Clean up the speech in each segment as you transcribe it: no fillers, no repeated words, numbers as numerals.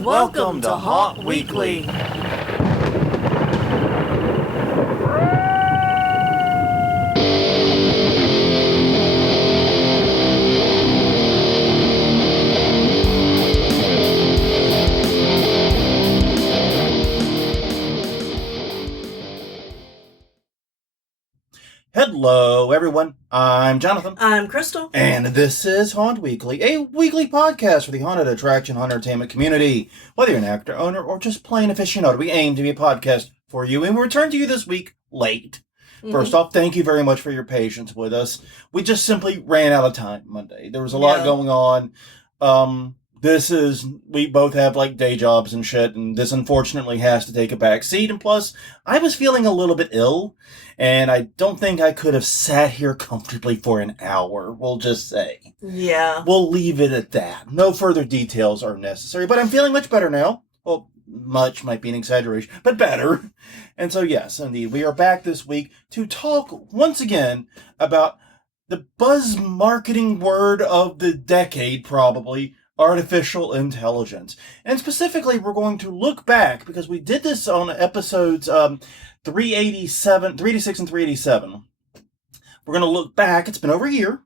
Welcome to Haunt Weekly. Hello, everyone. I'm Jonathan. I'm Crystal. And this is Haunt Weekly, a weekly podcast for the haunted attraction haunted entertainment community. Whether you're an actor, owner, or just plain aficionado, we aim to be a podcast for you, and we return to you this week late. First off, thank you very much for your patience with us. We just simply ran out of time Monday. There was a lot going on. We both have like day jobs and shit, and this unfortunately has to take a back seat. And plus, I was feeling a little bit ill, and I don't think I could have sat here comfortably for an hour, we'll just say. Yeah. We'll leave it at that. No further details are necessary, but I'm feeling much better now. Well, much might be an exaggeration, but better. And so, yes, indeed, we are back this week to talk once again about the buzz marketing word of the decade, probably, artificial intelligence. And specifically, we're going to look back, because we did this on episodes 386 and 387. We're going to look back, it's been over a year,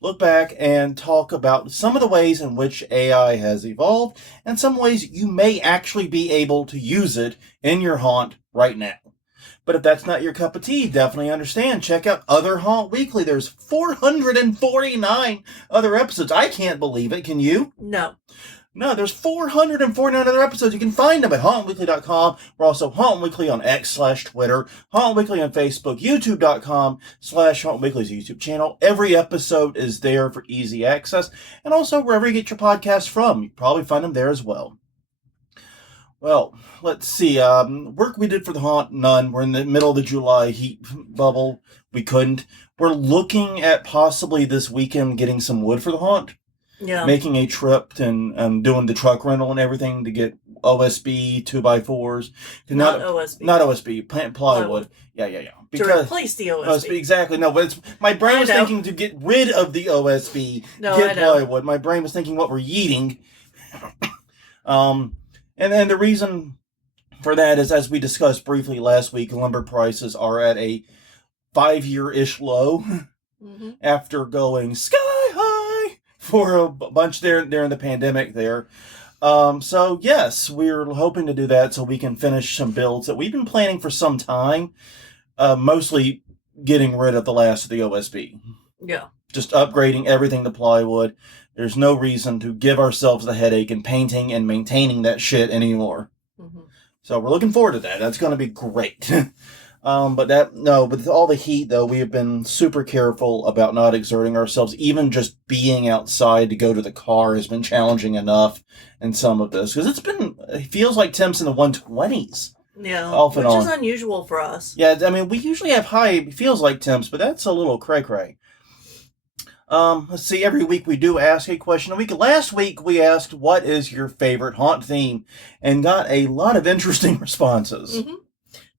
look back and talk about some of the ways in which AI has evolved, and some ways you may actually be able to use it in your haunt right now. But if that's not your cup of tea, definitely understand. Check out other Haunt Weekly. There's 449 other episodes. I can't believe it. Can you? No, there's 449 other episodes. You can find them at hauntweekly.com. We're also Haunt Weekly on X/Twitter, Haunt Weekly on Facebook, youtube.com/Haunt Weekly's YouTube channel. Every episode is there for easy access. And also wherever you get your podcasts from, you probably find them there as well. Well, let's see. Work we did for the haunt, none. We're in the middle of the July heat bubble. We couldn't. We're looking at possibly this weekend getting some wood for the haunt. Yeah. Making a trip and doing the truck rental and everything to get OSB 2x4s. Not OSB. Not OSB. Plywood. Yeah. Because, to replace the OSB. Exactly. No, but my brain was thinking to get rid of the OSB. Get plywood. My brain was thinking what we're eating. And then the reason for that is, as we discussed briefly last week, lumber prices are at a 5-year-ish low after going sky high for a bunch there during the pandemic there. So, yes, we're hoping to do that so we can finish some builds that we've been planning for some time, mostly getting rid of the last of the OSB. Yeah. Just upgrading everything to plywood. There's no reason to give ourselves the headache in painting and maintaining that shit anymore. So we're looking forward to that. That's going to be great. But with all the heat, though, we have been super careful about not exerting ourselves. Even just being outside to go to the car has been challenging enough in some of this. Because it feels like temps in the 120s. Yeah, off and which on. is unusual for us. Yeah, I mean, we usually have high, feels like temps, but that's a little cray-cray. Let's see, every week we do ask a question a week. Last week we asked, what is your favorite haunt theme? And got a lot of interesting responses.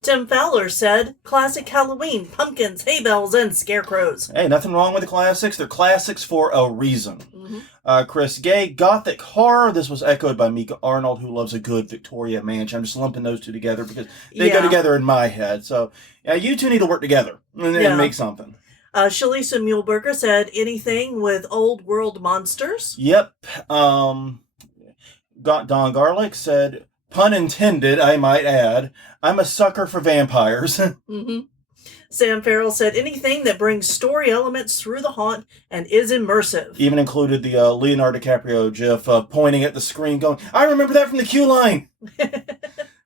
Tim Fowler said, classic Halloween, pumpkins, hay bells, and scarecrows. Hey, nothing wrong with the classics. They're classics for a reason. Chris Gay, gothic horror. This was echoed by Mika Arnold, who loves a good Victoria mansion. I'm just lumping those two together because they go together in my head. So, yeah, you two need to work together and make something. Shalisa Muehlberger said, anything with old world monsters? Yep. Don Garlic said, pun intended, I might add, I'm a sucker for vampires. Sam Farrell said, anything that brings story elements through the haunt and is immersive. Even included the Leonardo DiCaprio gif pointing at the screen going, I remember that from the Q line.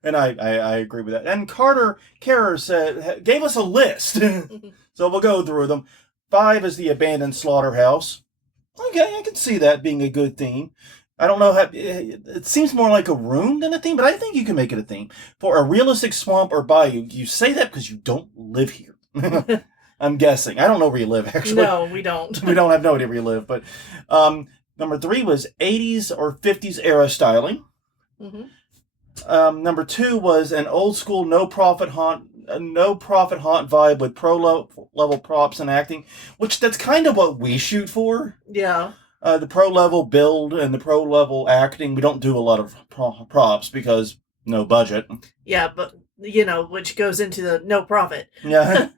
And I agree with that. And Carter Kerr gave us a list. So we'll go through them. 5 is the abandoned slaughterhouse. Okay, I can see that being a good theme. I don't know how, it seems more like a room than a theme, but I think you can make it a theme. For a realistic swamp or bayou, you say that because you don't live here. I'm guessing. I don't know where you live, actually. No, we don't. We don't have no idea where you live. But number 3 was 80s or 50s era styling. Number 2 was an old school no profit haunt vibe with pro level props and acting, which that's kind of what we shoot for. Yeah. The pro level build and the pro level acting, we don't do a lot of props because no budget. Yeah, but, which goes into the no profit. Yeah,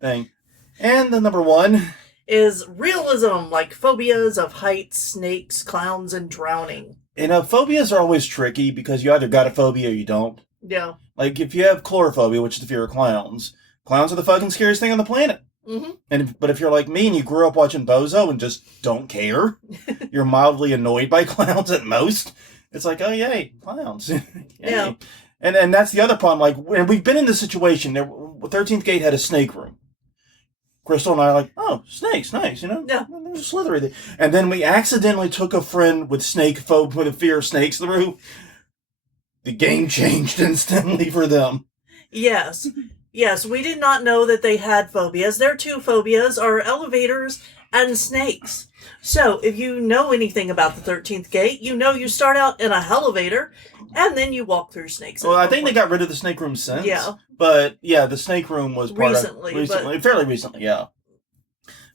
thing. And the number one is realism, like phobias of heights, snakes, clowns, and drowning. Phobias are always tricky because you either got a phobia or you don't. Yeah. Like, if you have chlorophobia, which is the fear of clowns are the fucking scariest thing on the planet. Mm-hmm. But if you're like me and you grew up watching Bozo and just don't care, you're mildly annoyed by clowns at most, it's like, oh, yay, clowns. Yay. Yeah. And that's the other problem. Like, and we've been in this situation. 13th Gate had a snake room. Crystal and I are like, oh, snakes, nice, Yeah. There's a slithery there. And then we accidentally took a friend with with a fear of snakes through. The game changed instantly for them. Yes. Yes, we did not know that they had phobias. Their two phobias are elevators and snakes. So, if you know anything about the 13th Gate, you start out in a elevator, and then you walk through snakes. Well, I think they got rid of the snake room since. Yeah. But, yeah, the snake room was Recently, fairly recently, yeah.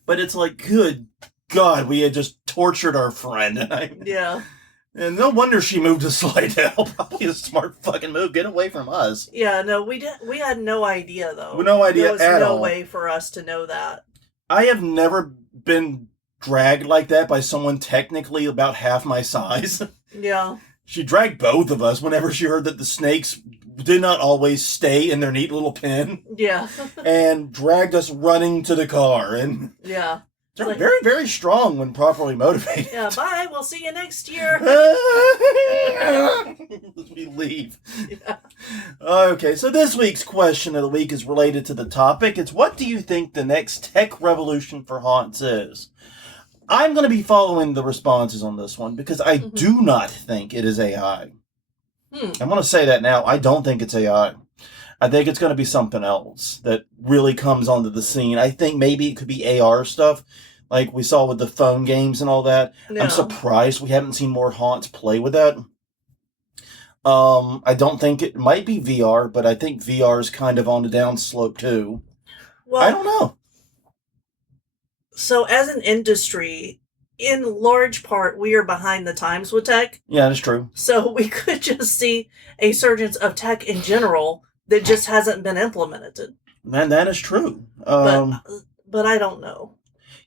But it's like, good God, we had just tortured our friend. Yeah. And no wonder she moved to Slidell. Probably a smart fucking move. Get away from us. Yeah, no, we had no idea, though. No idea at all. There was no way for us to know that. I have never been dragged like that by someone technically about half my size. Yeah. She dragged both of us whenever she heard that the snakes did not always stay in their neat little pen. Yeah. And dragged us running to the car. And yeah. they're very, very strong when properly motivated. Yeah, bye. We'll see you next year. We leave. Yeah. Okay, so this week's question of the week is related to the topic. It's, what do you think the next tech revolution for haunts is? I'm going to be following the responses on this one because I do not think it is AI. I'm going to say that now. I don't think it's AI. I think it's going to be something else that really comes onto the scene. I think maybe it could be AR stuff, like we saw with the phone games and all that. No. I'm surprised we haven't seen more haunts play with that. I don't think it might be VR, but I think VR is kind of on the downslope too. Well, I don't know. So as an industry, in large part, we are behind the times with tech. Yeah, that's true. So we could just see a surgence of tech in general that just hasn't been implemented. Man, that is true. But I don't know.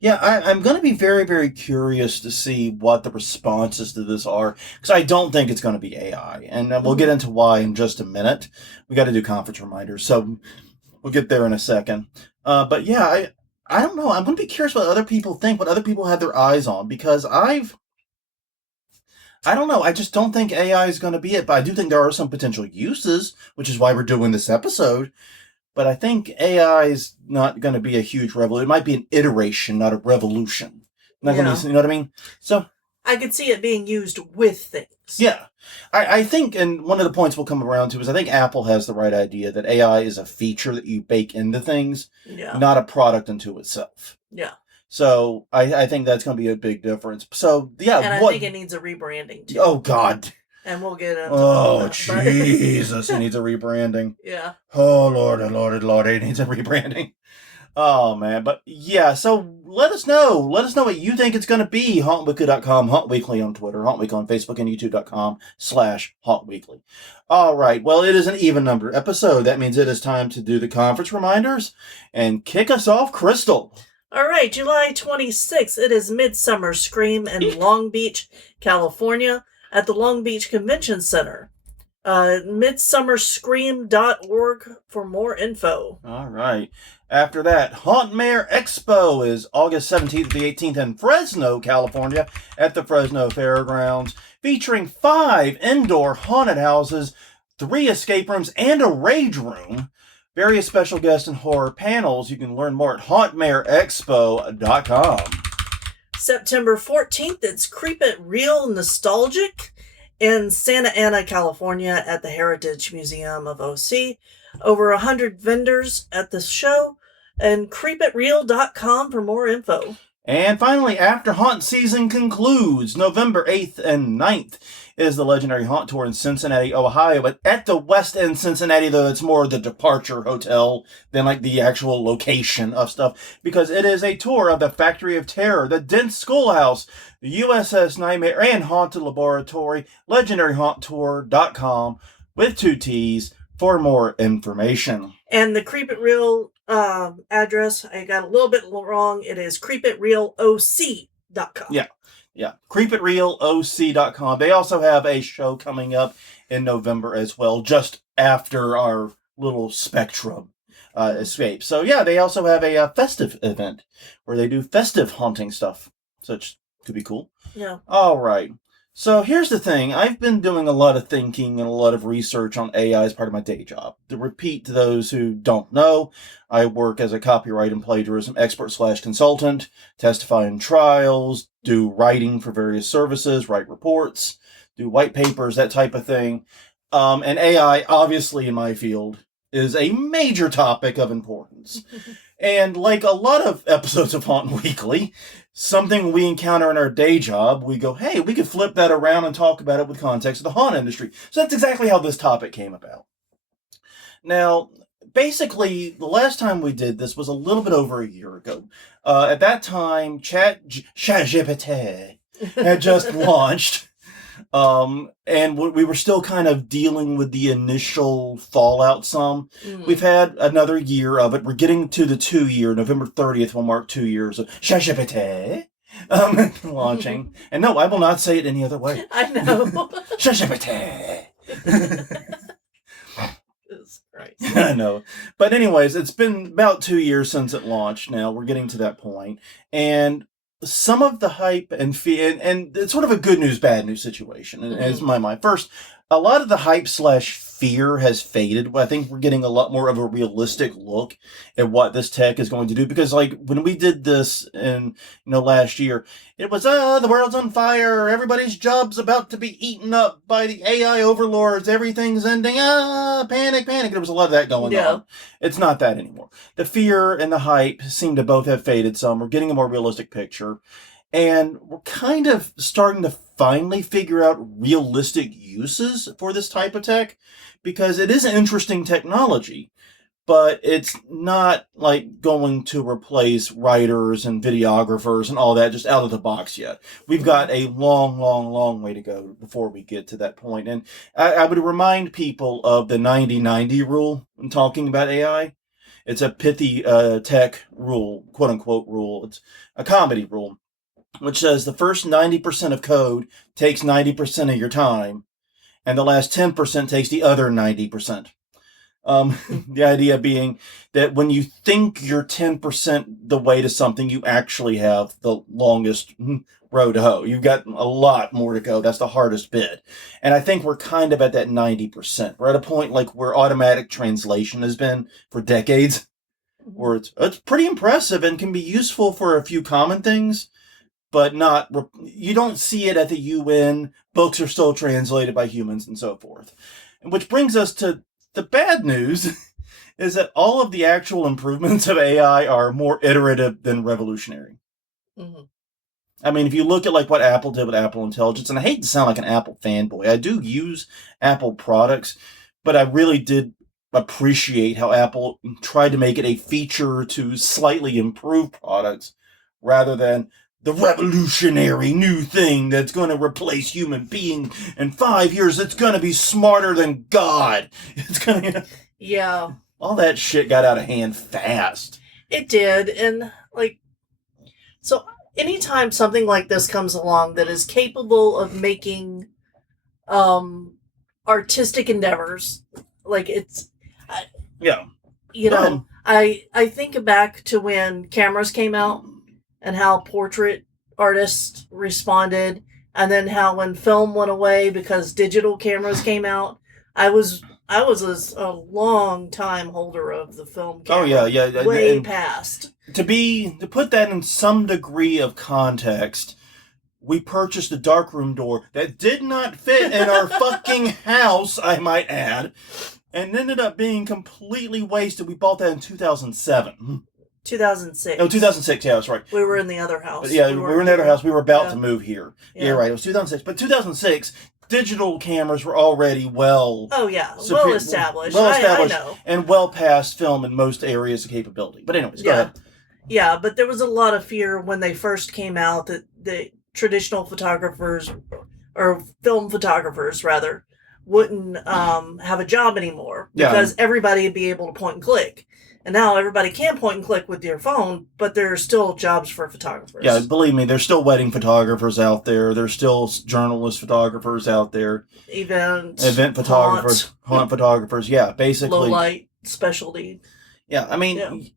Yeah, I'm going to be very, very curious to see what the responses to this are, because I don't think it's going to be AI. And we'll get into why in just a minute. We got to do conference reminders, so we'll get there in a second. But yeah, I don't know. I'm going to be curious what other people think, what other people have their eyes on, because I don't know. I just don't think AI is going to be it, but I do think there are some potential uses, which is why we're doing this episode. But I think AI is not going to be a huge revolution. It might be an iteration, not a revolution. Not going to be, you know what I mean? So I could see it being used with things. Yeah. I think, and one of the points we'll come around to is I think Apple has the right idea that AI is a feature that you bake into things, not a product unto itself. Yeah. So I think that's going to be a big difference. So, yeah. And I think it needs a rebranding, too. Oh, God. And we'll get into that. Jesus, it needs a rebranding. Yeah. Oh, Lord, it needs a rebranding. Oh, man. But, yeah, so let us know. Let us know what you think it's going to be. HauntWeekly.com, Haunt Weekly on Twitter, Haunt Weekly on Facebook, and YouTube.com/Haunt Weekly. All right. Well, it is an even number episode. That means it is time to do the conference reminders and kick us off, Crystal. All right. July 26th. It is Midsummer Scream in Long Beach, California, at the Long Beach Convention Center. midsummerscream.org for more info. All right. After that, Hauntmare Expo is August 17th to the 18th in Fresno, California, at the Fresno Fairgrounds, featuring 5 indoor haunted houses, 3 escape rooms, and a rage room. Various special guests and horror panels. You can learn more at hauntmareexpo.com. September 14th, it's Creep It Real Nostalgic in Santa Ana, California, at the Heritage Museum of OC. Over 100 vendors at the show, and creepitreal.com for more info. And finally, after haunt season concludes, November 8th and 9th, is the legendary haunt tour in Cincinnati, Ohio. But at the West End Cincinnati, though, it's more the departure hotel than like the actual location of stuff, because it is a tour of the Factory of Terror, the Dense Schoolhouse, the USS Nightmare, and Haunted Laboratory. LegendaryHauntTour.com with 2 T's for more information. And the Creep It Real address, I got a little bit wrong. It is creepitrealoc.com. Yeah. creepitrealoc.com. They also have a show coming up in November as well, just after our little Spectrum escape. So yeah, they also have a festive event where they do festive haunting stuff. So it could be cool. Yeah. All right. So here's the thing. I've been doing a lot of thinking and a lot of research on AI as part of my day job. To repeat to those who don't know, I work as a copyright and plagiarism expert/consultant, testify in trials, do writing for various services, write reports, do white papers, that type of thing. And AI, obviously in my field, is a major topic of importance. And like a lot of episodes of Haunt Weekly, something we encounter in our day job, we go, hey, we could flip that around and talk about it with context of the haunt industry. So that's exactly how this topic came about. Now, basically, the last time we did this was a little bit over a year ago. At that time, ChatGPT had just launched. And we were still kind of dealing with the initial fallout some. We've had another year of it. We're getting to the 2-year. November 30th will mark 2 years of ChatGPT launching. And no, I will not say it any other way. I know. ChatGPT. Christ. I know. But anyways, it's been about 2 years since it launched now. We're getting to that point. And some of the hype and it's sort of a good news, bad news situation, as my mind. First, a lot of the hype/fear has faded. I think we're getting a lot more of a realistic look at what this tech is going to do. Because, like, when we did this in, last year, it was, the world's on fire, everybody's job's about to be eaten up by the AI overlords, everything's ending, panic. There was a lot of that going on. It's not that anymore. The fear and the hype seem to both have faded some. We're getting a more realistic picture. And we're kind of starting to finally figure out realistic uses for this type of tech, because it is an interesting technology, but it's not like going to replace writers and videographers and all that just out of the box yet. We've got a long way to go before we get to that point. And I would remind people of the 90-90 rule when talking about AI. It's a pithy tech rule, quote unquote rule. It's a comedy rule, which says the first 90% of code takes 90% of your time, and the last 10% takes the other 90%. The idea being that when you think you're 10% the way to something, you actually have the longest road to hoe. You've got a lot more to go. That's the hardest bit. And I think we're kind of at that 90%. We're at a point like where automatic translation has been for decades, where it's pretty impressive and can be useful for a few common things, but you don't see it at the UN. Books are still translated by humans and so forth. And which brings us to the bad news is that all of the actual improvements of AI are more iterative than revolutionary. I mean, if you look at like what Apple did with Apple Intelligence, and I hate to sound like an Apple fanboy, I do use Apple products, but I really did appreciate how Apple tried to make it a feature to slightly improve products rather than the revolutionary new thing that's going to replace human being in 5 years. It's going to be smarter than God. It's going to... Yeah. All that shit got out of hand fast. It did. And, so anytime something like this comes along that is capable of making artistic endeavors, Yeah. I think back to when cameras came out, and how portrait artists responded, and then how when film went away because digital cameras came out. I was a long time holder of the film camera. Oh yeah. Way past. To put that in some degree of context, we purchased a darkroom door that did not fit in our fucking house, I might add, and ended up being completely wasted. We bought that in 2007. 2006. No, 2006. Yeah, that's right. We were in the other house. But yeah, we were in the other house. We were about to move here. Yeah. Yeah, right. It was 2006. But 2006, digital cameras were already well Oh yeah, superior, well established. I know. and well past film in most areas of capability. But anyways, go ahead. Yeah, but there was a lot of fear when they first came out that the traditional photographers, or film photographers rather, wouldn't have a job anymore because everybody would be able to point and click. And now everybody can point and click with your phone, but there are still jobs for photographers. Yeah, believe me, there's still wedding photographers out there. There's still journalist photographers out there. Event photographers, hunt photographers. Yeah, basically. Low light specialty. Yeah, I mean,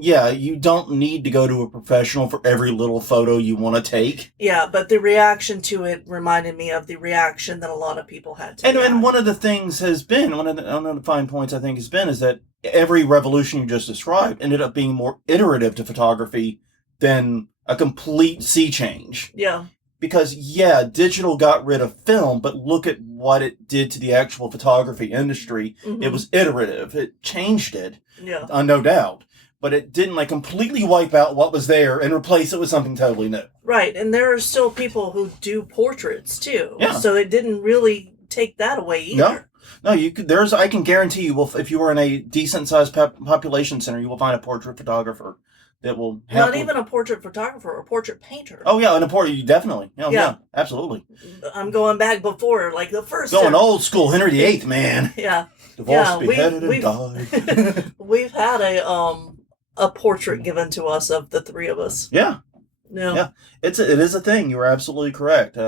yeah, you don't need to go to a professional for every little photo you want to take. Yeah, but the reaction to it reminded me of the reaction that a lot of people had to. And one of the things has been, one of the fine points I think has been, is that every revolution you just described ended up being more iterative to photography than a complete sea change. Yeah. Because, yeah, digital got rid of film, but look at what it did to the actual photography industry. Mm-hmm. It was iterative. It changed it. Yeah. No doubt. But it didn't completely wipe out what was there and replace it with something totally new. Right, and there are still people who do portraits too. Yeah. So it didn't really take that away either. No, you could. I can guarantee you, if you were in a decent sized population center, you will find a portrait photographer that will not even a portrait photographer, a portrait painter. Oh yeah, and a portrait, definitely. Yeah, absolutely. I'm going back before, the first. Going old school, Henry VIII, man. Yeah. Divorced, beheaded, and died. We've had a portrait given to us of the three of us. Yeah. Yeah. It is a thing. You were absolutely correct.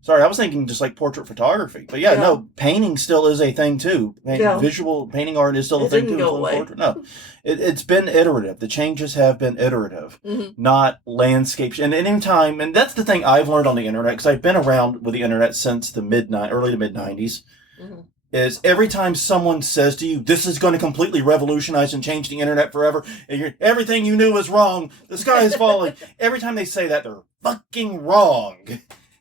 Sorry, I was thinking just portrait photography. But no, painting still is a thing too. Visual painting art is still a thing too. Didn't go away. Portrait. No, it's been iterative. The changes have been iterative, not landscapes. And anytime, and that's the thing I've learned on the internet, because I've been around with the internet since the early to mid 90s, is every time someone says to you, this is going to completely revolutionize and change the internet forever, and everything you knew was wrong, the sky is falling. Every time they say that, they're fucking wrong.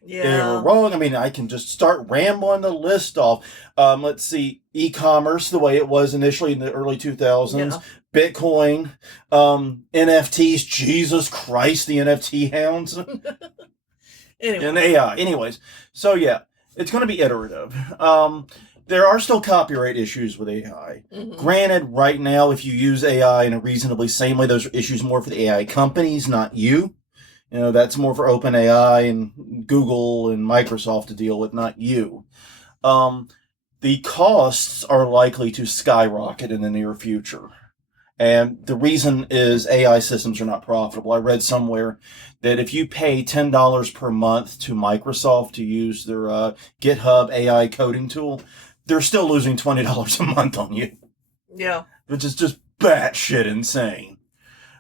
Yeah. They're wrong. I mean, I can just start rambling the list off. Let's see, e-commerce, the way it was initially in the early 2000s, Bitcoin, NFTs, Jesus Christ, the NFT hounds, and AI. Anyways, so yeah, it's going to be iterative. There are still copyright issues with AI. Granted, right now, if you use AI in a reasonably sane way, those are issues more for the AI companies, not you. That's more for OpenAI and Google and Microsoft to deal with, not you. The costs are likely to skyrocket in the near future. And the reason is AI systems are not profitable. I read somewhere that if you pay $10 per month to Microsoft to use their GitHub AI coding tool, they're still losing $20 a month on you. Yeah. Which is just batshit insane.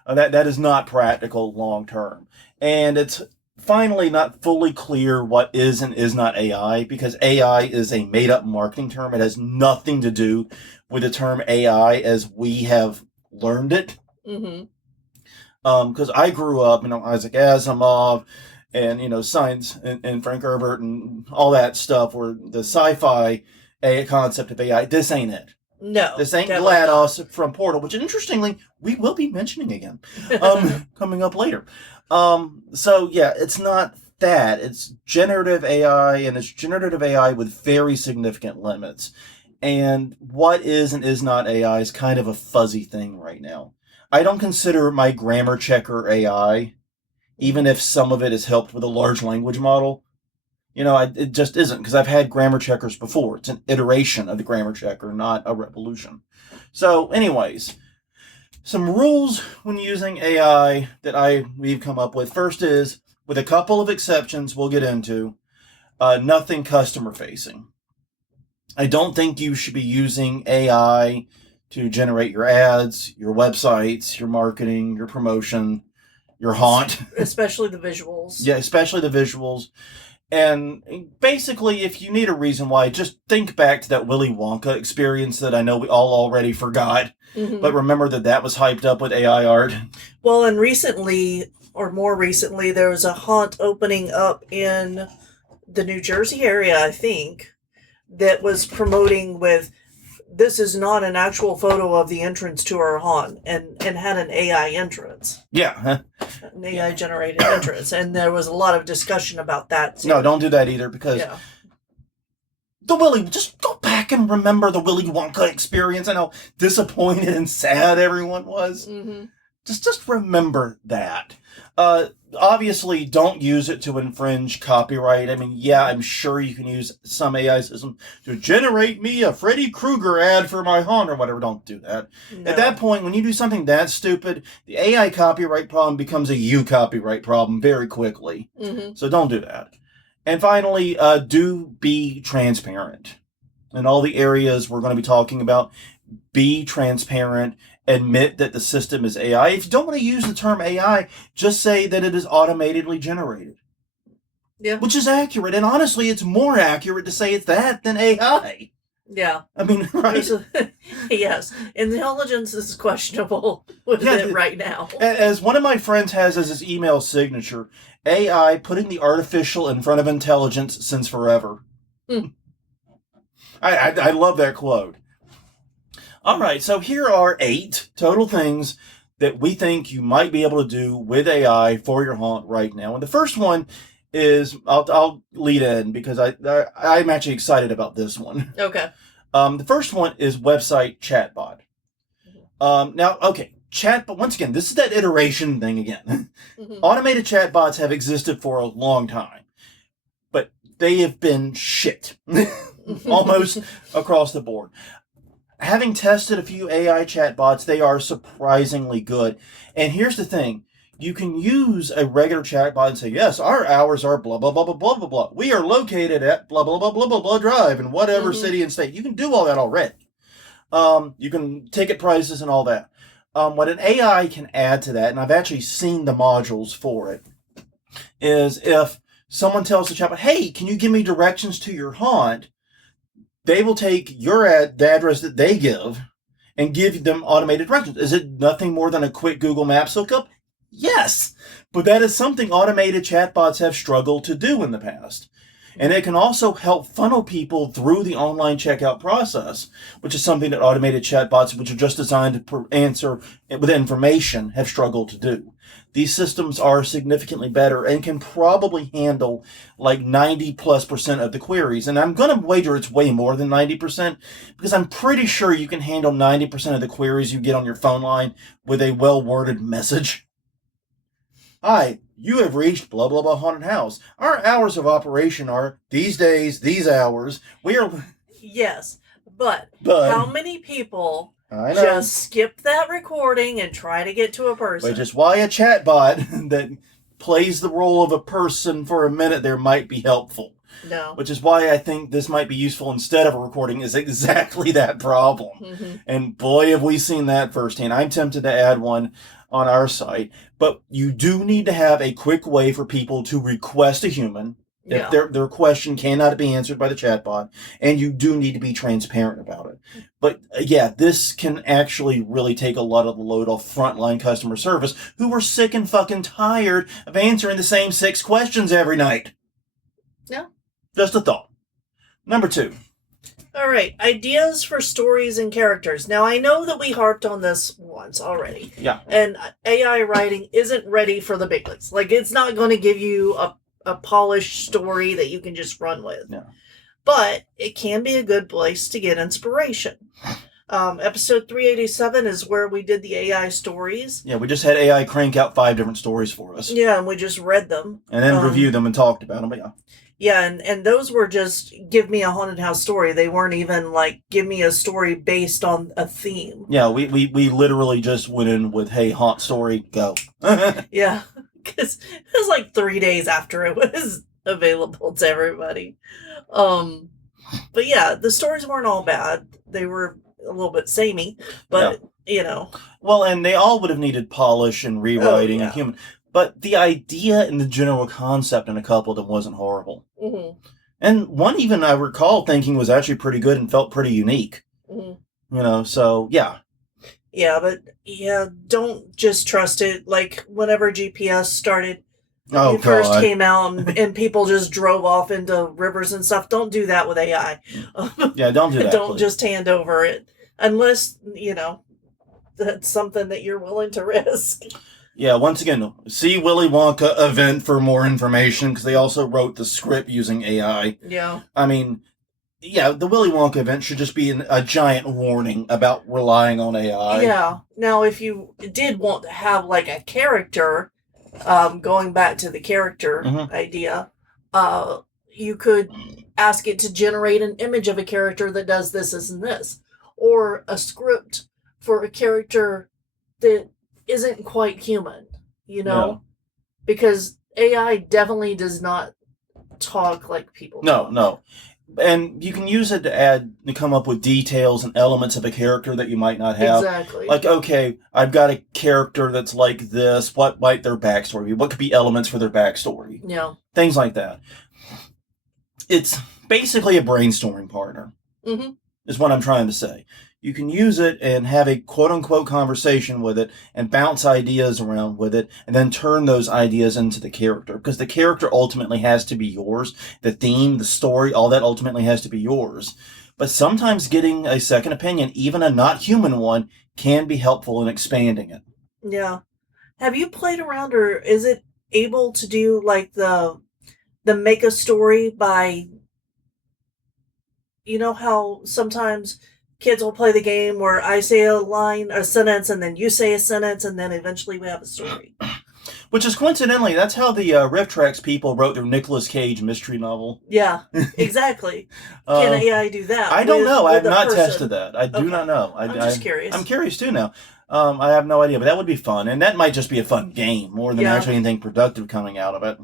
That is not practical long term. And it's finally not fully clear what is and is not AI, because AI is a made-up marketing term. It has nothing to do with the term AI as we have learned it. Because I grew up, Isaac Asimov and, science and Frank Herbert and all that stuff, where the sci-fi concept of AI, this ain't it. No. This ain't GLaDOS from Portal, which interestingly, we will be mentioning again coming up later. So yeah, it's not that. It's generative AI, and it's generative AI with very significant limits. And what is and is not AI is kind of a fuzzy thing right now. I don't consider my grammar checker AI, even if some of it is helped with a large language model. It just isn't, because I've had grammar checkers before. It's an iteration of the grammar checker, not a revolution. So anyways, some rules when using AI that we've come up with. First is, with a couple of exceptions we'll get into, nothing customer facing. I don't think you should be using AI to generate your ads, your websites, your marketing, your promotion, your haunt. Especially the visuals. Yeah, especially the visuals. And basically, if you need a reason why, just think back to that Willy Wonka experience that I know we all already forgot. But remember that was hyped up with AI art. Well, and more recently, there was a haunt opening up in the New Jersey area, I think, that was promoting with, this is not an actual photo of the entrance to our haunt, and had an AI entrance. Yeah. An AI generated entrance. And there was a lot of discussion about that too. No, don't do that either, because Just go back and remember the Willy Wonka experience and how disappointed and sad everyone was. Mm-hmm. Just remember that. Obviously, don't use it to infringe copyright. I mean, yeah, I'm sure you can use some AI system to generate me a Freddy Krueger ad for my haunt or whatever. Don't do that. No. At that point, when you do something that stupid, the AI copyright problem becomes a you copyright problem very quickly. Mm-hmm. So don't do that. And finally, do be transparent. In all the areas we're going to be talking about, be transparent. Admit that the system is AI. If you don't want to use the term AI, just say that it is automatically generated. Yeah. Which is accurate. And honestly, it's more accurate to say it's that than AI. Yeah. I mean, right? Yes. Intelligence is questionable with it right now. As one of my friends has as his email signature, AI putting the artificial in front of intelligence since forever. I love that quote. All right, so here are 8 total things that we think you might be able to do with AI for your haunt right now. And the first one is, I'll lead in because I'm actually excited about this one. Okay. The first one is website chatbot. Now, okay, chatbot, once again, this is that iteration thing again. Mm-hmm. Automated chatbots have existed for a long time, but they have been shit almost across the board. Having tested a few AI chatbots, they are surprisingly good. And here's the thing. You can use a regular chatbot and say, yes, our hours are blah, blah, blah, blah, blah, blah, blah. We are located at blah, blah, blah, blah, blah, blah drive in whatever city and state. You can do all that already. You can ticket prices and all that. What an AI can add to that, and I've actually seen the modules for it, is if someone tells the chatbot, hey, can you give me directions to your haunt? They will take the address that they give and give them automated directions. Is it nothing more than a quick Google Maps hookup? Yes, but that is something automated chatbots have struggled to do in the past. And it can also help funnel people through the online checkout process, which is something that automated chatbots, which are just designed to answer with information, have struggled to do. These systems are significantly better and can probably handle like 90+% of the queries. And I'm going to wager it's way more than 90% because I'm pretty sure you can handle 90% of the queries you get on your phone line with a well-worded message. Hi, you have reached blah, blah, blah haunted house. Our hours of operation are these days, these hours. We are... Yes, but how many people just skip that recording and try to get to a person? Which is why a chatbot that plays the role of a person for a minute there might be helpful. No. Which is why I think this might be useful instead of a recording, is exactly that problem. Mm-hmm. And boy, have we seen that firsthand. I'm tempted to add one on our site, but you do need to have a quick way for people to request a human if their question cannot be answered by the chatbot, and you do need to be transparent about it. But yeah, this can actually really take a lot of the load off frontline customer service who are sick and fucking tired of answering the same 6 questions every night. Yeah. Just a thought. Number 2. All right, ideas for stories and characters. Now, I know that we harped on this once already. Yeah. And AI writing isn't ready for the big leagues. Like, it's not going to give you a polished story that you can just run with. Yeah. But it can be a good place to get inspiration. Episode 387 is where we did the AI stories. Yeah, we just had AI crank out 5 different stories for us. Yeah, and we just read them. And then reviewed them and talked about them, but yeah. Yeah, and those were just, give me a haunted house story. They weren't even like, give me a story based on a theme. Yeah, we literally just went in with, hey, haunt story, go. Yeah, because it was like 3 days after it was available to everybody. But yeah, the stories weren't all bad. They were a little bit samey, but, you know. Well, and they all would have needed polish and rewriting and human. But the idea and the general concept in a couple of them wasn't horrible. Mm-hmm. And one even I recall thinking was actually pretty good and felt pretty unique. Mm-hmm. You know, so yeah. Yeah, but don't just trust it. Like whenever GPS started, first came out and people just drove off into rivers and stuff. Don't do that with AI. Yeah, don't do that. Don't please. Just hand over it unless, that's something that you're willing to risk. Yeah, once again, see Willy Wonka event for more information, because they also wrote the script using AI. Yeah. I mean, yeah, the Willy Wonka event should just be a giant warning about relying on AI. Yeah. Now, if you did want to have like a character, going back to the character Mhm. idea, you could ask it to generate an image of a character that does this and this, or a script for a character that isn't quite human, you Yeah. know? Because AI definitely does not talk like people No, talk. no. And you can use it to come up with details and elements of a character that you might not have. Exactly. Like, okay, I've got a character that's like this. What might their backstory be? What could be elements for their backstory? Yeah. Things like that. It's basically a brainstorming partner, Mm-hmm. is what I'm trying to say. You can use it and have a quote unquote conversation with it and bounce ideas around with it and then turn those ideas into the character, because the character ultimately has to be yours. The theme, the story, all that ultimately has to be yours. But sometimes getting a second opinion, even a not human one, can be helpful in expanding it. Yeah. Have you played around, or is it able to do like the make a story by, you know how sometimes kids will play the game where I say a line, a sentence, and then you say a sentence, and then eventually we have a story. Which is coincidentally, that's how the Rift Tracks people wrote their Nicolas Cage mystery novel. Yeah, exactly. Can AI do that? I don't know. I have with a not person? tested that. I do Okay. not know. I'm just curious. I'm curious too now. I have no idea, but that would be fun, and that might just be a fun game more than Yeah. actually anything productive coming out of it.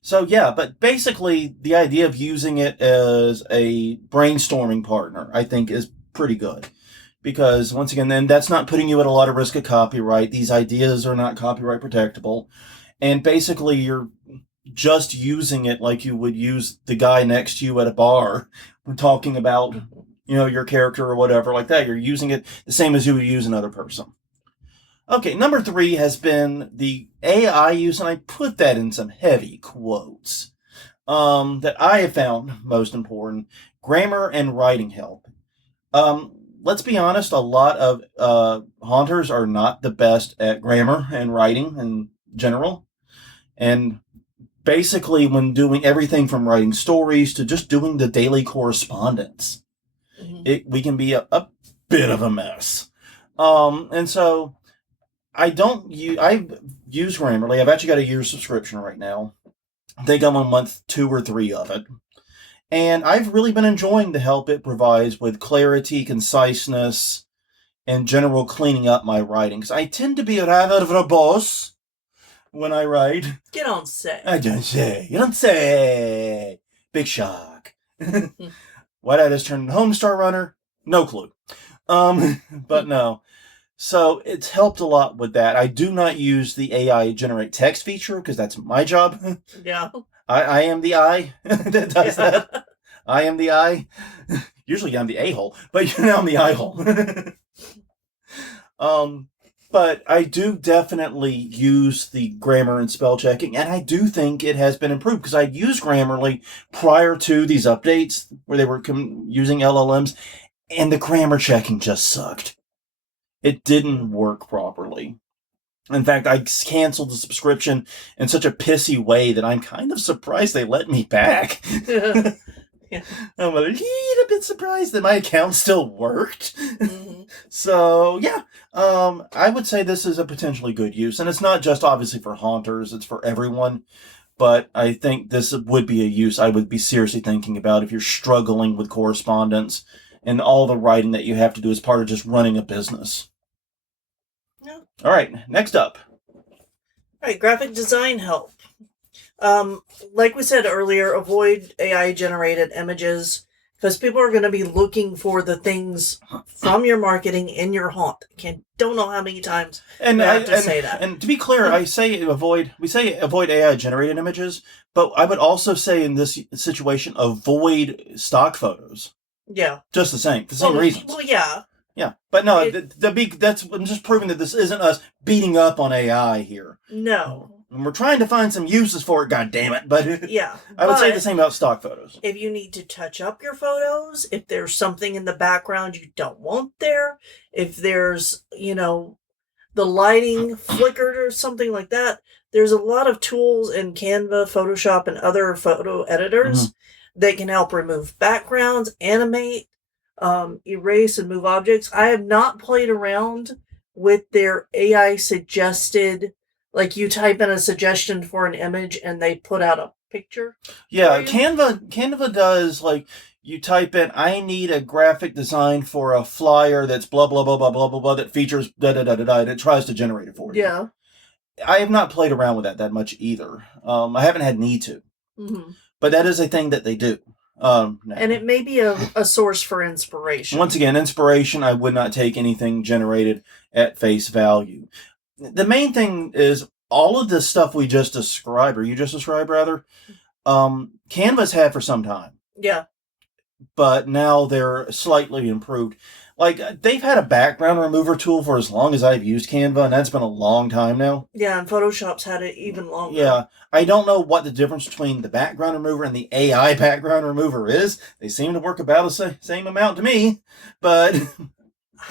So yeah, but basically the idea of using it as a brainstorming partner, I think, is pretty good. Because once again, then that's not putting you at a lot of risk of copyright. These ideas are not copyright protectable. And basically you're just using it like you would use the guy next to you at a bar talking about, your character or whatever like that. You're using it the same as you would use another person. Okay, number 3 has been the AI use, and I put that in some heavy quotes, that I have found most important: grammar and writing help. Let's be honest, a lot of haunters are not the best at grammar and writing in general. And basically, when doing everything from writing stories to just doing the daily correspondence, we can be a bit of a mess. And so I've used Grammarly. I've actually got a year subscription right now. I think I'm on month 2 or 3 of it. And I've really been enjoying the help it provides with clarity, conciseness, and general cleaning up my writing. Because I tend to be rather verbose when I write. You don't say. I don't say. You don't say. Big shock. Why'd I just turn Homestar Runner? No clue. But no. So it's helped a lot with that. I do not use the AI generate text feature because that's my job. Yeah. I am the I that does that. I am the I. Usually I'm the a-hole, but I'm the I-hole. But I do definitely use the grammar and spell checking, and I do think it has been improved because I used Grammarly prior to these updates where they were using LLMs, and the grammar checking just sucked. It didn't work properly. In fact, I canceled the subscription in such a pissy way that I'm kind of surprised they let me back. Yeah. I'm a little bit surprised that my account still worked. Mm-hmm. So, yeah, I would say this is a potentially good use. And it's not just obviously for haunters, it's for everyone. But I think this would be a use I would be seriously thinking about if you're struggling with correspondence and all the writing that you have to do as part of just running a business. Yeah. All right, next up. All right, graphic design help. Like we said earlier, avoid AI generated images because people are going to be looking for the things from your marketing in your haunt. Don't know how many times I have to say that. And to be clear, we say avoid AI generated images, but I would also say in this situation, avoid stock photos. Yeah. Just the same, for the same reasons. Well, yeah. Yeah, but no, I'm just proving that this isn't us beating up on AI here. No. And we're trying to find some uses for it, god damn it. But yeah, I would say the same about stock photos. If you need to touch up your photos, if there's something in the background you don't want there, if there's, the lighting flickered or something like that, there's a lot of tools in Canva, Photoshop, and other photo editors They can help remove backgrounds, animate, erase, and move objects. I have not played around with their AI suggested, like you type in a suggestion for an image and they put out a picture. Yeah, Canva does, like, you type in, I need a graphic design for a flyer that's blah blah blah blah blah blah blah that features da da da da da, and it tries to generate it for you. Yeah. I have not played around with that much either. I haven't had need to, but that is a thing that they do. No. And it may be a source for inspiration. Once again, inspiration, I would not take anything generated at face value. The main thing is all of this stuff we just described, or you just described rather, Canva's had for some time. Yeah. But now they're slightly improved. Like, they've had a background remover tool for as long as I've used Canva, and that's been a long time now. Yeah, and Photoshop's had it even longer. Yeah. I don't know what the difference between the background remover and the AI background remover is. They seem to work about the same amount to me, but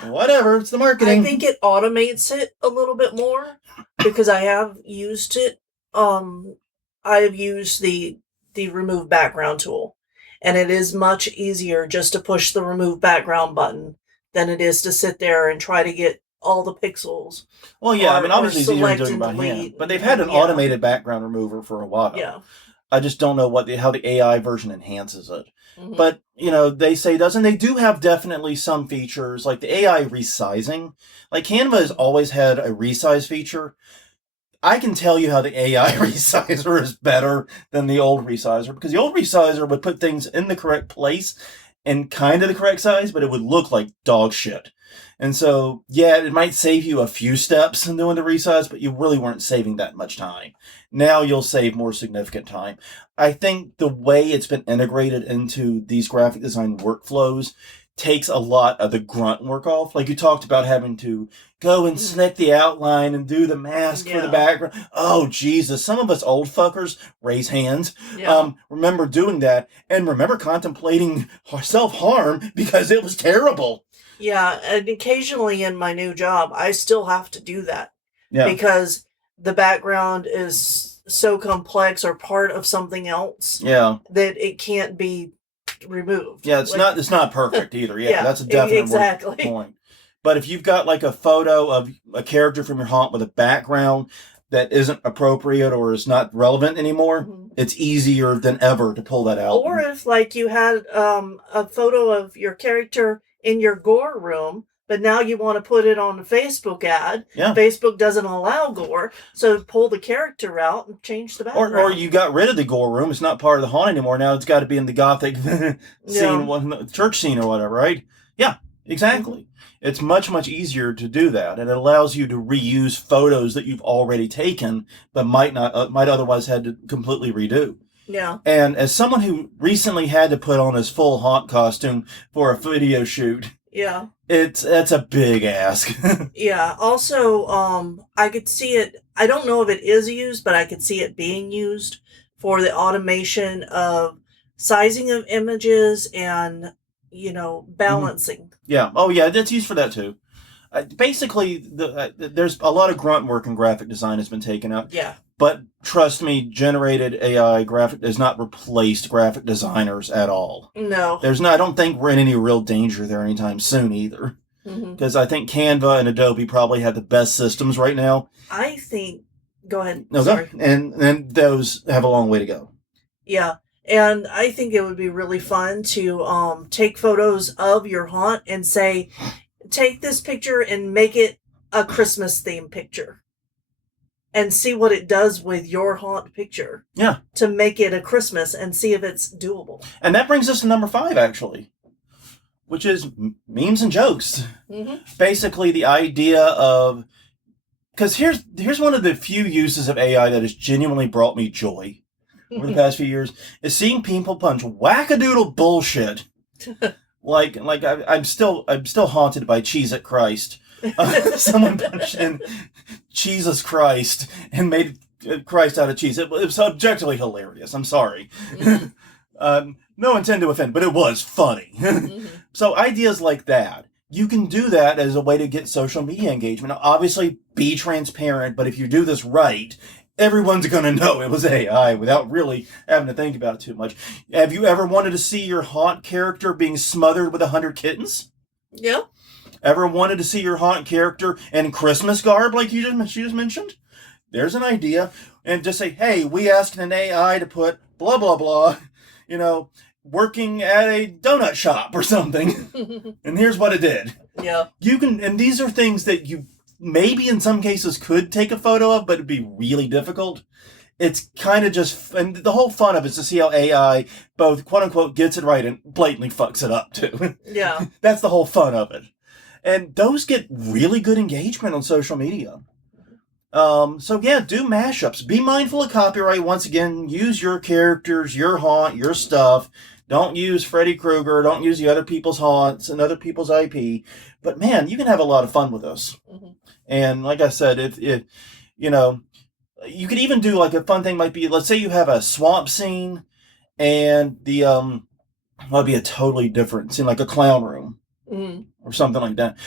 whatever, it's the marketing. I think it automates it a little bit more because I have used it. I've used the remove background tool, and it is much easier just to push the remove background button than it is to sit there and try to get all the pixels. Well, yeah, I mean, obviously it's easier than doing it by hand, but they've had an automated background remover for a while. Yeah. I just don't know how the AI version enhances it. But, they say they do have definitely some features, like the AI resizing. Like, Canva has always had a resize feature. I can tell you how the AI resizer is better than the old resizer, because the old resizer would put things in the correct place and kind of the correct size, but it would look like dog shit. And so, yeah, it might save you a few steps in doing the resize, but you really weren't saving that much time. Now you'll save more significant time. I think the way it's been integrated into these graphic design workflows takes a lot of the grunt work off. Like you talked about having to go and select the outline and do the mask for the background. Oh, Jesus. Some of us old fuckers, raise hands, remember doing that and remember contemplating self-harm because it was terrible. Yeah, and occasionally in my new job, I still have to do that. Yeah. Because the background is so complex or part of something else that it can't be removed. Yeah, it's not perfect either. Yeah, that's a definite point. But if you've got like a photo of a character from your haunt with a background that isn't appropriate or is not relevant anymore, it's easier than ever to pull that out. Or if like you had a photo of your character in your gore room, but now you want to put it on a Facebook ad. Yeah. Facebook doesn't allow gore, so pull the character out and change the background. Or you got rid of the gore room. It's not part of the haunt anymore. Now it's got to be in the gothic scene, church scene or whatever, right? Yeah, exactly. It's much, much easier to do that, and it allows you to reuse photos that you've already taken, but might otherwise had to completely redo. Yeah. And as someone who recently had to put on his full haunt costume for a video shoot, that's a big ask. Yeah. Also, I could see it. I don't know if it is used, but I could see it being used for the automation of sizing of images and balancing. Yeah. Oh, yeah. That's used for that too. Basically, there's a lot of grunt work in graphic design has been taken out. Yeah. But trust me, generated AI graphic has not replaced graphic designers at all. No. I don't think we're in any real danger there anytime soon either. Because I think Canva and Adobe probably have the best systems right now. I think... Go ahead. No, sorry. And those have a long way to go. Yeah. And I think it would be really fun to take photos of your haunt and say, take this picture and make it a Christmas themed picture. And see what it does with your haunt picture. Yeah. To make it a Christmas and see if it's doable. And that brings us to number 5, actually, which is memes and jokes. Basically, the idea of... Because here's one of the few uses of AI that has genuinely brought me joy over the past few years, is seeing people punch wackadoodle bullshit. like I'm still haunted by Cheese at Christ. Someone punched in Jesus Christ and made Christ out of cheese. It was objectively hilarious. I'm sorry. No intent to offend, but it was funny. So ideas like that, you can do that as a way to get social media engagement. Now, obviously, be transparent, but if you do this right, everyone's going to know it was AI without really having to think about it too much. Have you ever wanted to see your haunt character being smothered with 100 kittens? Yeah. Ever wanted to see your haunt character in Christmas garb like she just mentioned? There's an idea. And just say, hey, we asked an AI to put blah, blah, blah, working at a donut shop or something. And here's what it did. Yeah. You can, and these are things that you maybe in some cases could take a photo of, but it'd be really difficult. It's kind of just, and the whole fun of it is to see how AI both quote unquote gets it right and blatantly fucks it up too. Yeah. That's the whole fun of it. And those get really good engagement on social media. So yeah, do mashups. Be mindful of copyright. Once again, use your characters, your haunt, your stuff. Don't use Freddy Krueger. Don't use the other people's haunts and other people's IP. But man, you can have a lot of fun with this. Mm-hmm. And like I said, you could even do like a fun thing might be, let's say you have a swamp scene and the, might be a totally different scene, like a clown room or something like that.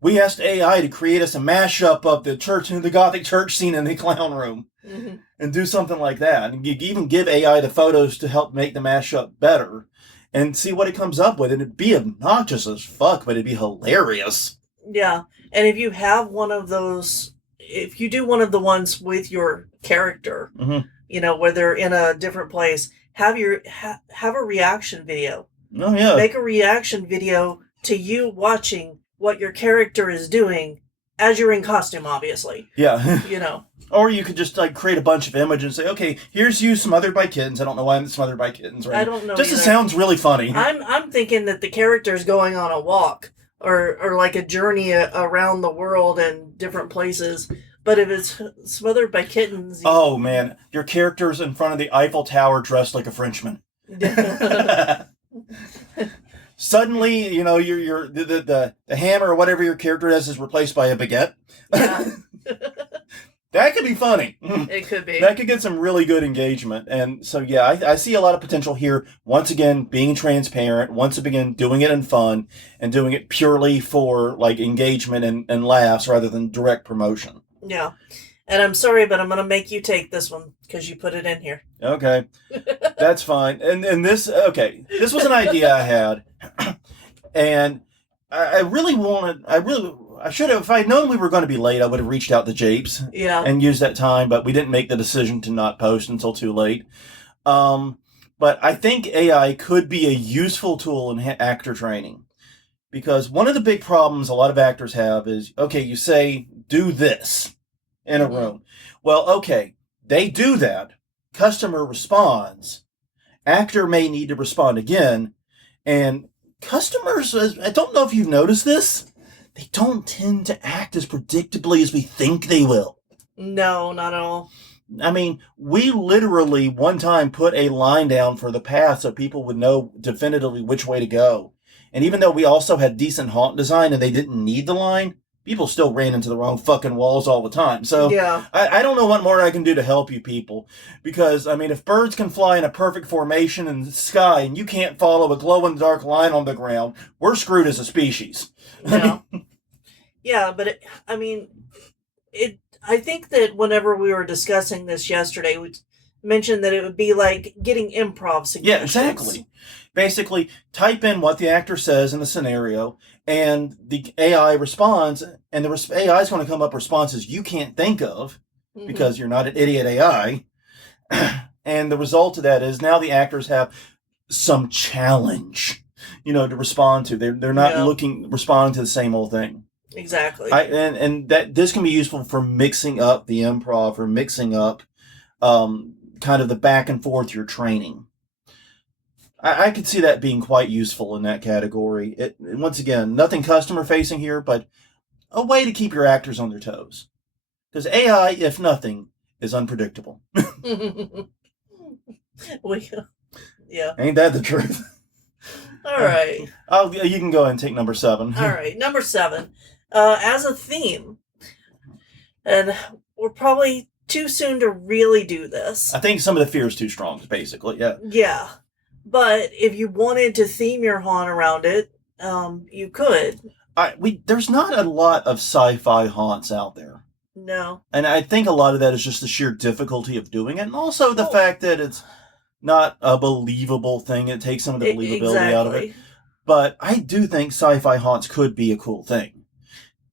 We asked AI to create us a mashup of the church and the Gothic church scene in the clown room and do something like that. And you even give AI the photos to help make the mashup better and see what it comes up with. And it'd be obnoxious as fuck, but it'd be hilarious. Yeah. And if you have one of those, if you do one of the ones with your character, where they're in a different place, have a reaction video. Oh, yeah. Make a reaction video to you watching what your character is doing as you're in costume, obviously. Yeah. Or you could just like create a bunch of images and say, okay, here's you smothered by kittens. I don't know why I'm smothered by kittens right I don't know. Just either. It sounds really funny. I'm thinking that the character is going on a walk or like a journey around the world and different places. But if it's smothered by kittens... Oh, man. Your character's in front of the Eiffel Tower dressed like a Frenchman. Suddenly, you're the hammer or whatever your character has is replaced by a baguette. Yeah. That could be funny. It could be. That could get some really good engagement. And so, yeah, I see a lot of potential here. Once again, being transparent. Once again, doing it in fun and doing it purely for like engagement and laughs rather than direct promotion. Yeah. And I'm sorry, but I'm going to make you take this one because you put it in here. Okay. That's fine. And this was an idea I had. And I should have, if I had known we were going to be late, I would have reached out to Japes and used that time, but we didn't make the decision to not post until too late. But I think AI could be a useful tool in actor training. Because one of the big problems a lot of actors have is, okay, you say, do this in a room. Well, okay, they do that. Customer responds. Actor may need to respond again. And customers, I don't know if you've noticed this, they don't tend to act as predictably as we think they will. No, not at all. I mean, we literally one time put a line down for the path so people would know definitively which way to go. And even though we also had decent haunt design and they didn't need the line, people still ran into the wrong fucking walls all the time. So yeah. I don't know what more I can do to help you people. Because, I mean, if birds can fly in a perfect formation in the sky and you can't follow a glow-in-the-dark line on the ground, we're screwed as a species. Yeah. Yeah, but I think that whenever we were discussing this yesterday, we mentioned that it would be like getting improv suggestions. Yeah, exactly. Basically, type in what the actor says in the scenario, and the AI responds, and the AI is going to come up with responses you can't think of because you're not an idiot AI. And the result of that is now the actors have some challenge, to respond to. They're not responding to the same old thing. Exactly. And that this can be useful for mixing up the improv, for mixing up kind of the back and forth you're training. I could see that being quite useful in that category. Once again, nothing customer facing here, but a way to keep your actors on their toes. Because AI, if nothing, is unpredictable. Yeah. Ain't that the truth? All right. You can go ahead and take number 7. All right, number 7. As a theme, and we're probably too soon to really do this. I think some of the fear is too strong, basically, yeah. Yeah. But if you wanted to theme your haunt around it, you could. There's not a lot of sci-fi haunts out there. No. And I think a lot of that is just the sheer difficulty of doing it, and also the Well, fact that it's not a believable thing. It takes some of the believability out of it. exactly. But I do think sci-fi haunts could be a cool thing.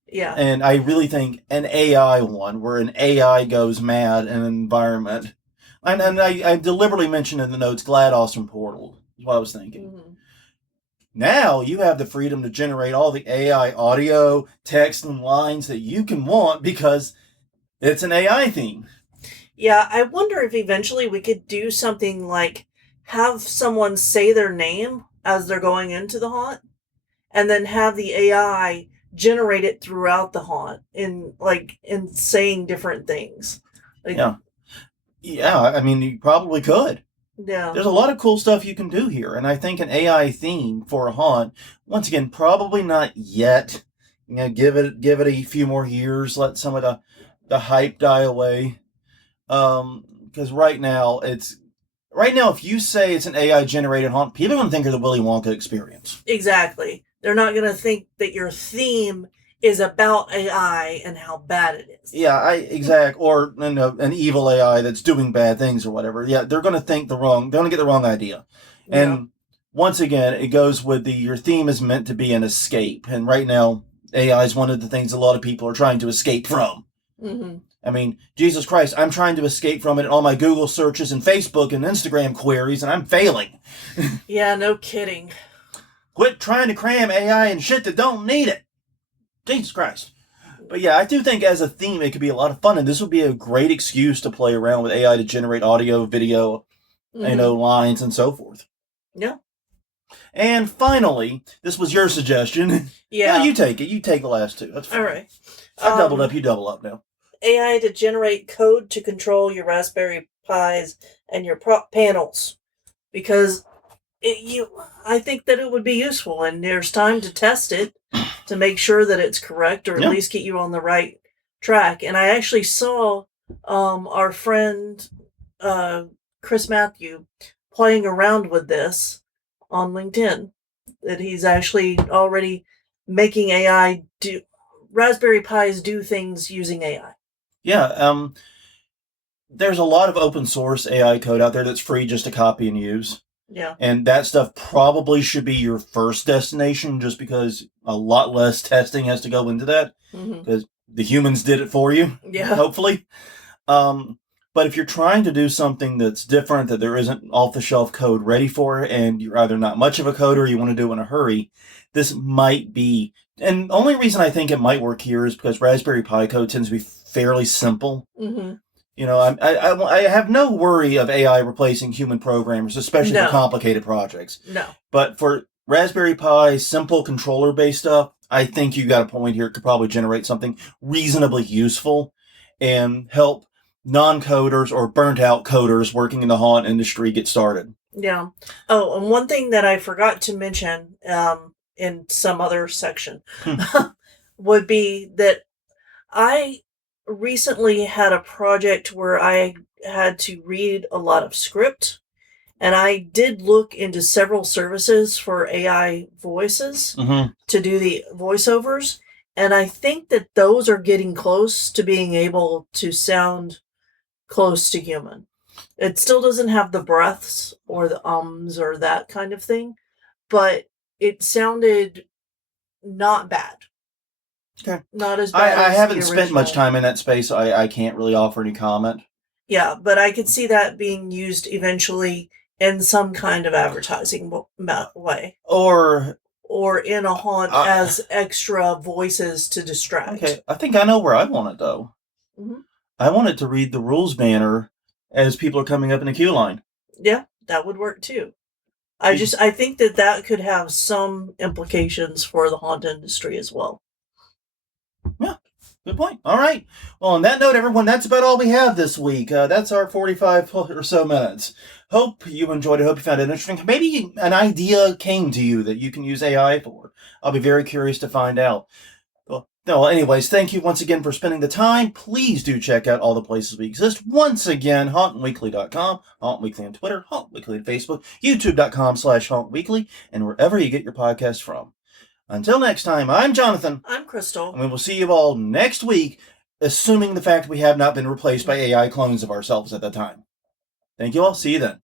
Yeah. And I really think an AI one, where an AI goes mad in an environment. And I deliberately mentioned in the notes GLaDOS from Portal, is what I was thinking. Mm-hmm. Now you have the freedom to generate all the AI audio, text, and lines that you can want because it's an AI theme. Yeah, I wonder if eventually we could do something like have someone say their name as they're going into the haunt, and then have the AI generate it throughout the haunt in saying different things. Like, Yeah. Yeah, I mean, you probably could. yeah. There's a lot of cool stuff you can do here, and I think an AI theme for a haunt, once again, probably not yet. Give it a few more years, let some of the hype die away. Because right now, if you say it's an AI generated haunt, people are going to think it's a Willy Wonka experience. Exactly. They're not going to think that your theme is about AI and how bad it is. Yeah, or an evil AI that's doing bad things or whatever. Yeah, they're going to get the wrong idea. Yeah. And once again, it goes with your theme is meant to be an escape. And right now, AI is one of the things a lot of people are trying to escape from. Mm-hmm. I mean, Jesus Christ, I'm trying to escape from it in all my Google searches and Facebook and Instagram queries, and I'm failing. Yeah, no kidding. Quit trying to cram AI and shit that don't need it. Jesus Christ. But yeah, I do think as a theme it could be a lot of fun, and this would be a great excuse to play around with AI to generate audio, video, lines, and so forth. Yeah. And finally, this was your suggestion. Yeah. No, you take it. You take the last two. That's fine. All right. I doubled up. You double up now. AI to generate code to control your Raspberry Pis and your prop panels, because I think that it would be useful, and there's time to test it to make sure that it's correct, or at least get you on the right track. And I actually saw our friend Chris Matthew playing around with this on LinkedIn, that he's actually already making AI do Raspberry Pis do things using AI. Yeah, there's a lot of open source AI code out there that's free just to copy and use. Yeah. And that stuff probably should be your first destination, just because a lot less testing has to go into that, because the humans did it for you, hopefully. But if you're trying to do something that's different, that there isn't off-the-shelf code ready for, and you're either not much of a coder or you want to do it in a hurry, this might be... And the only reason I think it might work here is because Raspberry Pi code tends to be fairly simple. Mm-hmm. I have no worry of AI replacing human programmers, especially for complicated projects. No. But for Raspberry Pi, simple controller-based stuff, I think you got a point here. It could probably generate something reasonably useful and help non-coders or burnt-out coders working in the haunt industry get started. Yeah. Oh, and one thing that I forgot to mention in some other section would be that I recently had a project where I had to read a lot of script, and I did look into several services for AI voices to do the voiceovers, and I think that those are getting close to being able to sound close to human. It still doesn't have the breaths or the ums or that kind of thing, but it sounded not bad. Okay. Not as bad I as haven't the spent much original. time in that space, so I can't really offer any comment. Yeah, but I could see that being used eventually in some kind of advertising way. Or in a haunt as extra voices to distract. Okay, I think I know where I want it, though. Mm-hmm. I want it to read the rules banner as people are coming up in the queue line. Yeah, that would work too. I think that could have some implications for the haunt industry as well. Yeah, good point. All right. Well, on that note, everyone, that's about all we have this week. That's our 45 or so minutes. Hope you enjoyed it. Hope you found it interesting. Maybe an idea came to you that you can use AI for. I'll be very curious to find out. Well, anyways, thank you once again for spending the time. Please do check out all the places we exist. Once again, hauntweekly.com, Haunt Weekly on Twitter, Haunt Weekly on Facebook, youtube.com/hauntweekly, and wherever you get your podcasts from. Until next time, I'm Jonathan. I'm Crystal. And we will see you all next week assuming the fact we have not been replaced by AI clones of ourselves at that time. Thank you all. See you then.